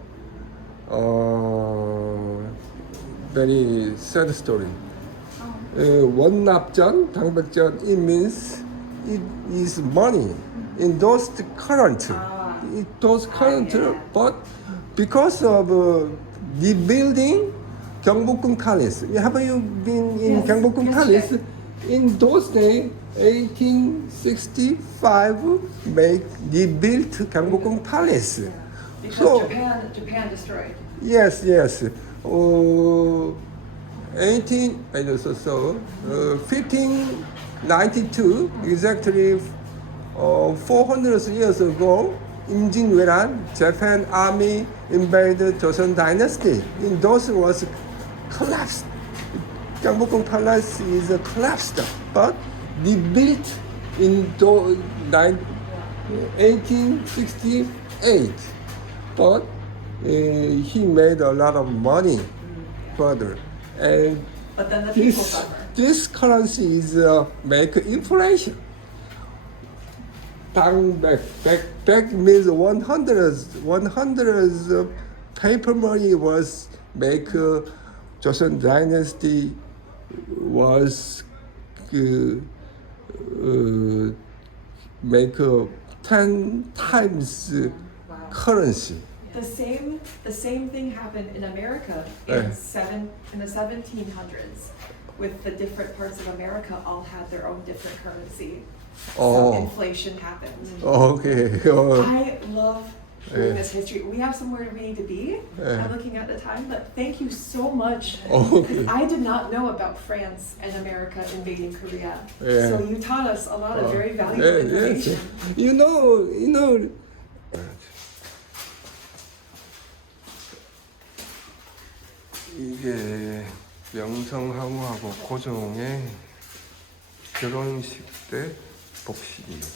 very sad story. 원납전, 당백전, it means it is money in those current. Those current, but because of rebuilding 경복궁 Palace. Have you been in 경복궁 Palace? In those days, 1865, rebuilt 경복궁 Palace. Because Japan destroyed. Yes. 1592, exactly 400 years ago, 임진왜란, Japan army invaded Joseon dynasty. In those was collapsed. 경복궁 Palace is collapsed, but rebuilt in 1868. But he made a lot of money further. And But then the people suffer. this currency is make inflation. Back means 100 paper money was make Joseon dynasty was make 10 times currency. The same thing happened in America Eh. in the 1700s, with the different parts of America all had their own different currency. Oh. So inflation happened. Okay. I love hearing Eh. this history. We have somewhere we need to be. Eh. I'm looking at the time, but thank you so much. Okay. I did not know about France and America invading Korea. Yeah. So you taught us a lot of very valuable Yes. information. You know. 이게 명성황후하고 고종의 결혼식 때 복식입니다.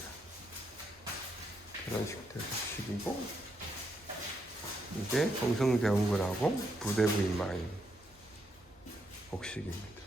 결혼식 때 복식이고 이게 동성대원군하고 부대부 인마의 복식입니다.